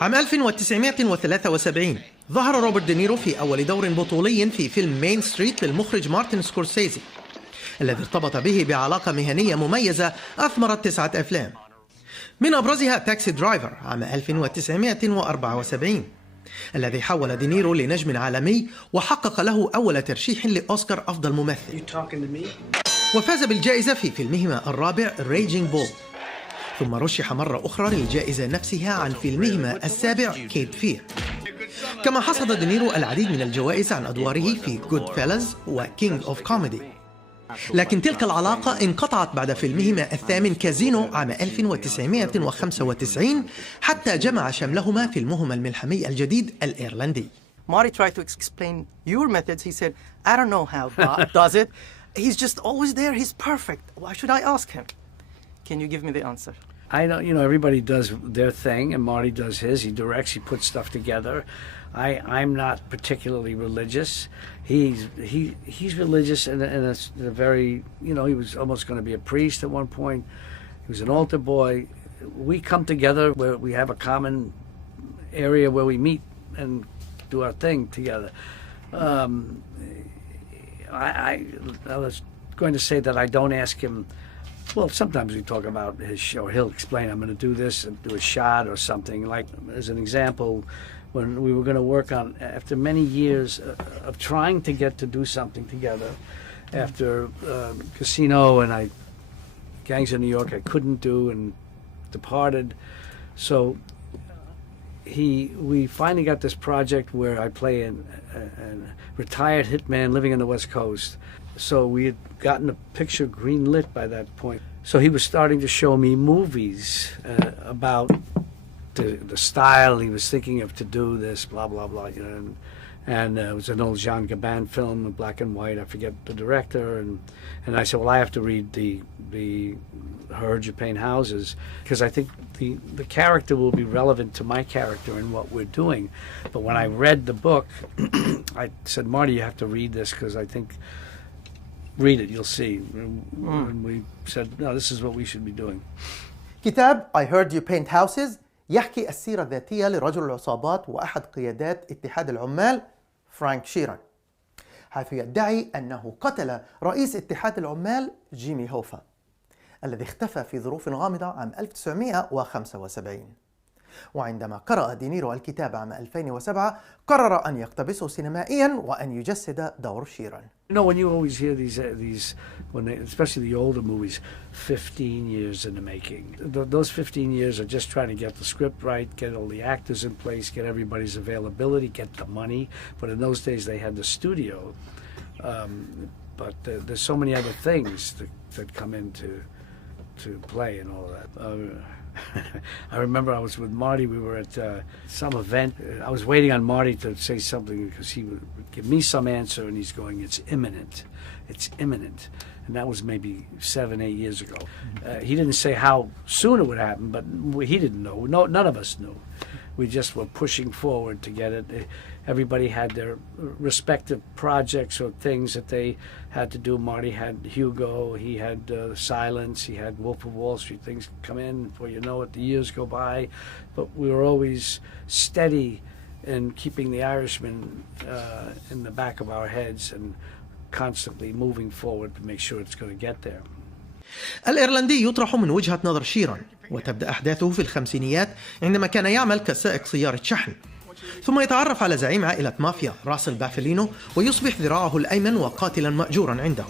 عام 1973 ظهر روبرت دينيرو في أول دور بطولي في فيلم مين ستريت للمخرج مارتن سكورسيزي، الذي ارتبط به بعلاقة مهنية مميزة أثمرت 9 أفلام، من أبرزها تاكسي درايفر عام 1974 الذي حول دينيرو لنجم عالمي وحقق له أول ترشيح لأوسكار أفضل ممثل، وفاز بالجائزة في فيلمهما الرابع ريجينج بول، ثم رشح مرة أخرى للجائزة نفسها عن فيلمهما السابع كيب فير. كما حصد دينيرو العديد من الجوائز عن أدواره في جود فيلز وكينج أوف كوميدي، لكن تلك العلاقة انقطعت بعد فيلمهما الثامن كازينو عام 1995 حتى جمع شملهما فيلمهما الملحمي الجديد الإيرلندي. Marty tried to explain your methods. He said, I don't know how God does it. He's just always there. He's perfect. Why should I ask him? Can you give me the answer? I know, everybody does their thing, and Marty does his. He directs, he puts stuff together. I'm not particularly religious. He's religious in a very, he was almost going to be a priest at one point. He was an altar boy. We come together where we have a common area where we meet and do our thing together. I was going to say that I don't ask him. Well, sometimes we talk about his show. He'll explain, I'm going to do this and do a shot or something. Like, as an example, when we were going to work on, after many years of trying to get to do something together, after Casino and Gangs of New York, I couldn't do, and Departed. So we finally got this project where I play a retired hitman living on the West Coast. So we had gotten the picture green-lit by that point. So he was starting to show me movies about the style he was thinking of to do this, blah, blah, blah. And it was an old Jean Gabin film, black and white. I forget the director. And I said, well, I have to read the Heard You Paint Houses, because I think the character will be relevant to my character and what we're doing. But when I read the book, I said, Marty, you have to read this, because I think... Read it, you'll see. And we said, no, this is what we should be doing. كتاب I Heard You Paint Houses يحكي السيرة الذاتية لرجل العصابات وأحد قيادات اتحاد العمال فرانك شيران، حيث يدعي أنه قتل رئيس اتحاد العمال جيمي هوفا الذي اختفى في ظروف غامضة عام 1975. وعندما قرأ دينيرو الكتاب عام 2007 قرر أن يقتبسه سينمائيا وأن يجسد دور شيران. When you always hear these especially the older movies, 15 years in the making. Those 15 years are just trying to get the script right, get all the actors in place, get everybody's availability, get the money. But in those days they had the studio. But there's so many other things that come into play and all that. I remember I was with Marty. We were at some event. I was waiting on Marty to say something because he would give me some answer, and he's going, "It's imminent. It's imminent." And that was maybe 7-8 years ago. He didn't say how soon it would happen, but he didn't know. No, none of us knew. We just were pushing forward to get it. Everybody had their respective projects or things that they had to do. Marty had Hugo, he had Silence, he had Wolf of Wall Street. Things come in before you know it, the years go by. But we were always steady in keeping the Irishman in the back of our heads and constantly moving forward to make sure it's going to get there. الإيرلندي يطرح من وجهة نظر شيران، وتبدأ أحداثه في الخمسينيات عندما كان يعمل كسائق سيارة شحن، ثم يتعرف على زعيم عائلة مافيا راسل بافلينو ويصبح ذراعه الأيمن وقاتلا مأجورا عنده.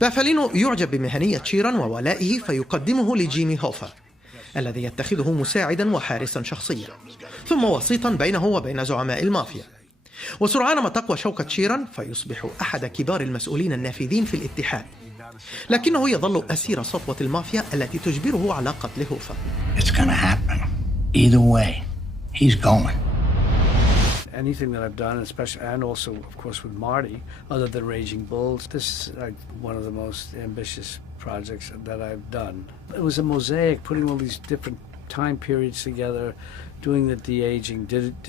بافلينو يعجب بمهنية شيران وولائه فيقدمه لجيمي هوفا الذي يتخذه مساعدا وحارسا شخصيا، ثم وسيطا بينه وبين زعماء المافيا. وسرعان ما تقوى شوكة شيران فيصبح أحد كبار المسؤولين النافذين في الاتحاد، لكنه يظل أسير سطوة المافيا التي تجبره على قتل هوفا. It's gonna happen. Either way, he's going. Anything that I've done, especially, and also, of course, with Marty, other than Raging Bulls, this is like one of the most ambitious projects that I've done. It was a mosaic, putting all these different time periods together, doing the de-aging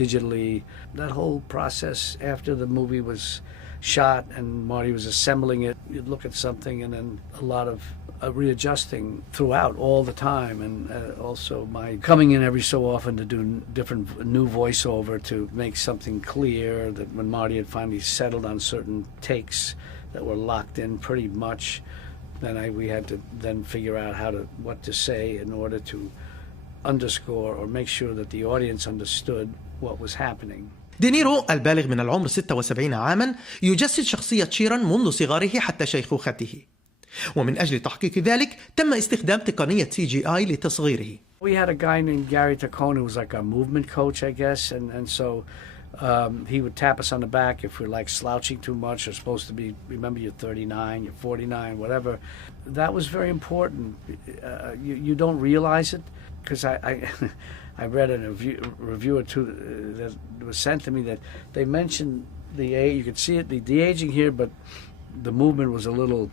digitally. That whole process after the movie was shot and Marty was assembling it, you'd look at something and then a lot of readjusting throughout all the time, and also my coming in every so often to do different new voiceover to make something clear, that when Marty had finally settled on certain takes that were locked in pretty much, then we had to then figure out what to say in order to underscore or make sure that the audience understood what was happening. دينيرو البالغ من العمر 76 عاما يجسد شخصية شيران منذ صغره حتى شيخوخته، ومن أجل تحقيق ذلك تم استخدام تقنية CGI لتصغيره. We had a guy named Gary Taccone who was like our movement coach, I guess, and so he would tap us on the back if we're like slouching too much or supposed to be, remember you're 39, you're 49, whatever. That was very important. You don't realize it, because I read in a review or two that was sent to me that they mentioned the age, you could see it, the aging here, but the movement was a little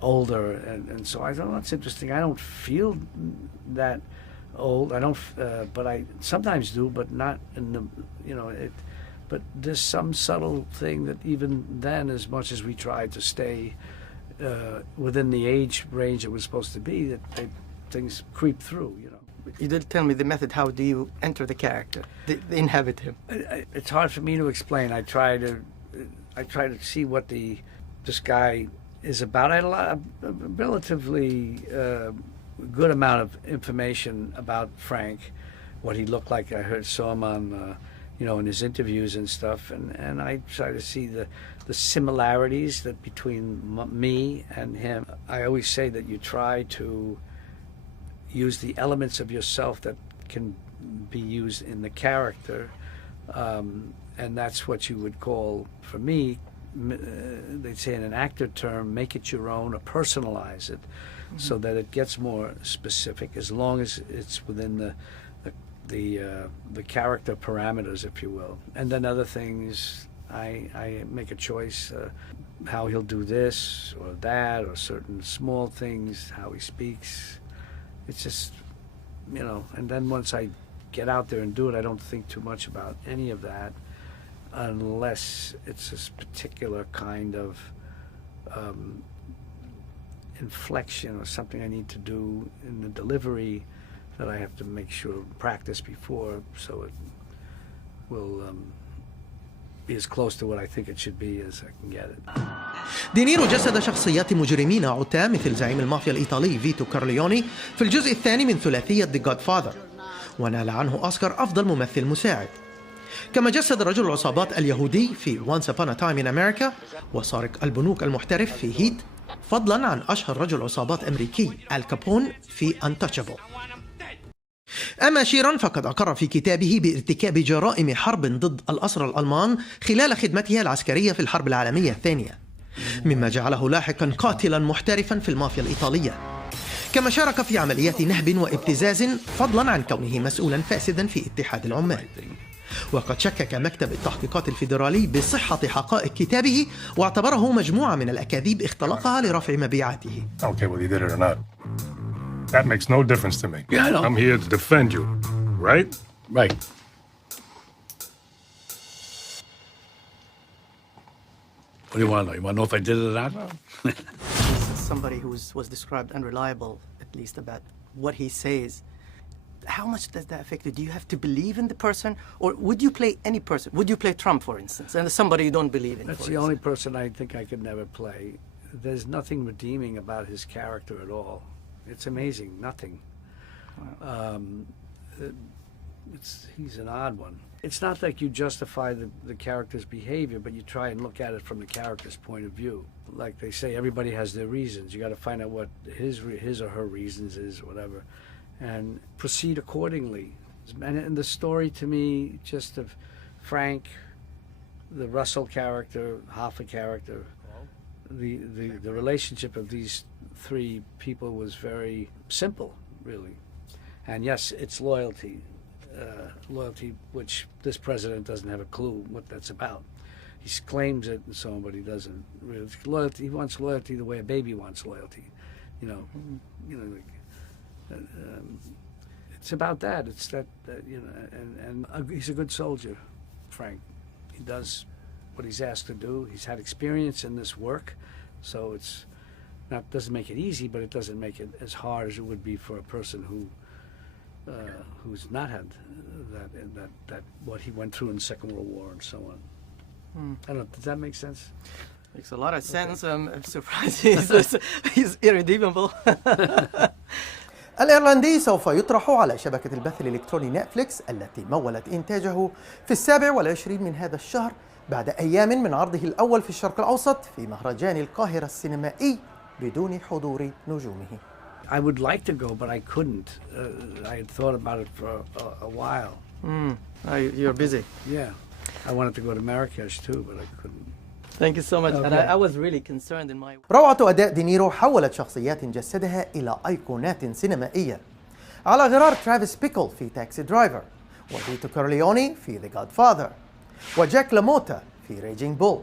older, and so I thought, well, that's interesting. I don't feel that old. I don't, but I sometimes do, but not in the, but there's some subtle thing that even then, as much as we tried to stay within the age range it was supposed to be, that things creep through, You did tell me the method. How do you enter the character, inhabit him? It's hard for me to explain. I try to see what this guy is about. I had a relatively good amount of information about Frank, what he looked like. I saw him on, in his interviews and stuff, and I try to see the similarities that between me and him. I always say that you try to use the elements of yourself that can be used in the character, and that's what you would call, for me, they'd say in an actor term, make it your own or personalize it, so that it gets more specific, as long as it's within the character parameters, if you will. And then other things, I make a choice, how he'll do this or that, or certain small things, how he speaks. It's just, and then once I get out there and do it, I don't think too much about any of that, unless it's this particular kind of inflection or something I need to do in the delivery that I have to make sure practice before, so it will be as close to what I think it should be as I can get it. دينيرو جسد شخصيات مجرمين عتاة مثل زعيم المافيا الإيطالي فيتو كورليوني في الجزء الثاني من ثلاثية The Godfather، ونال عنه أوسكار أفضل ممثل مساعد. كما جسد رجل العصابات اليهودي في Once Upon a Time in America، وسارق البنوك المحترف في هيت، فضلا عن أشهر رجل عصابات أمريكي الكابون في Untouchable. أما شيران فقد أقر في كتابه بارتكاب جرائم حرب ضد الأسرى الألمان خلال خدمته العسكرية في الحرب العالمية الثانية، مما جعله لاحقا قاتلا محترفا في المافيا الإيطالية. كما شارك في عمليات نهب وابتزاز، فضلا عن كونه مسؤولا فاسدا في اتحاد العمال. وقد شكك مكتب التحقيقات الفيدرالي بصحة حقائق كتابه، واعتبره مجموعة من الأكاذيب اختلقها لرفع مبيعاته. Okay, whether you did it or not. That makes no difference to me. Yeah, I know. I'm here to defend you, right? Right. What do you want to know? You want to know if I did it or not? Somebody who was described unreliable, at least about what he says. How much does that affect you? Do you have to believe in the person, or would you play any person? Would you play Trump, for instance, and somebody you don't believe in? That's the only person I think I could never play. There's nothing redeeming about his character at all. It's amazing, nothing. Wow. He's an odd one. It's not like you justify the character's behavior, but you try and look at it from the character's point of view. Like they say, everybody has their reasons. You got to find out what his or her reasons is, whatever, and proceed accordingly. And the story to me, just of Frank, the Russell character, Hoffa character, the relationship of these three people was very simple, really. And yes, it's loyalty. Loyalty, which this president doesn't have a clue what that's about. He claims it, and so, but he doesn't really. Loyalty. He wants loyalty the way a baby wants loyalty. It's about that. It's that, and he's a good soldier, Frank. He does what he's asked to do. He's had experience in this work, so it's Not doesn't make it easy, but it doesn't make it as hard as it would be for a person who's not had that what he went through in the Second World War and so on. I don't know. Does that make sense? Makes a lot of sense. I'm surprised he's irredeemable. الإيرلندي سوف يطرح على شبكة البث الإلكتروني نتفليكس التي مولت إنتاجه في 27 من هذا الشهر بعد أيام من عرضه الأول في الشرق الأوسط في مهرجان القاهرة السينمائي بدون حضور نجومه. I would like to go, but I couldn't. I had thought about it for a while. You're busy. Yeah. I wanted to go to Marrakesh too, but I couldn't. Thank you so much. Okay. And I was really concerned in my... روعة أداء دينيرو حولت شخصيات جسدها إلى أيقونات سينمائية على غرار ترافيس بيكل في تاكسي درايفر، وفيتو كورليوني في ذا جاد فاذر، وجاك لاموتا في ريجينج بول.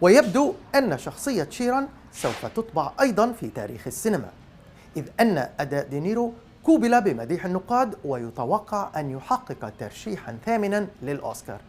ويبدو أن شخصية شيران سوف تطبع أيضا في تاريخ السينما، إذ أن أداء دينيرو قوبل بمديح النقاد ويتوقع أن يحقق ترشيحا ثامنا للأوسكار.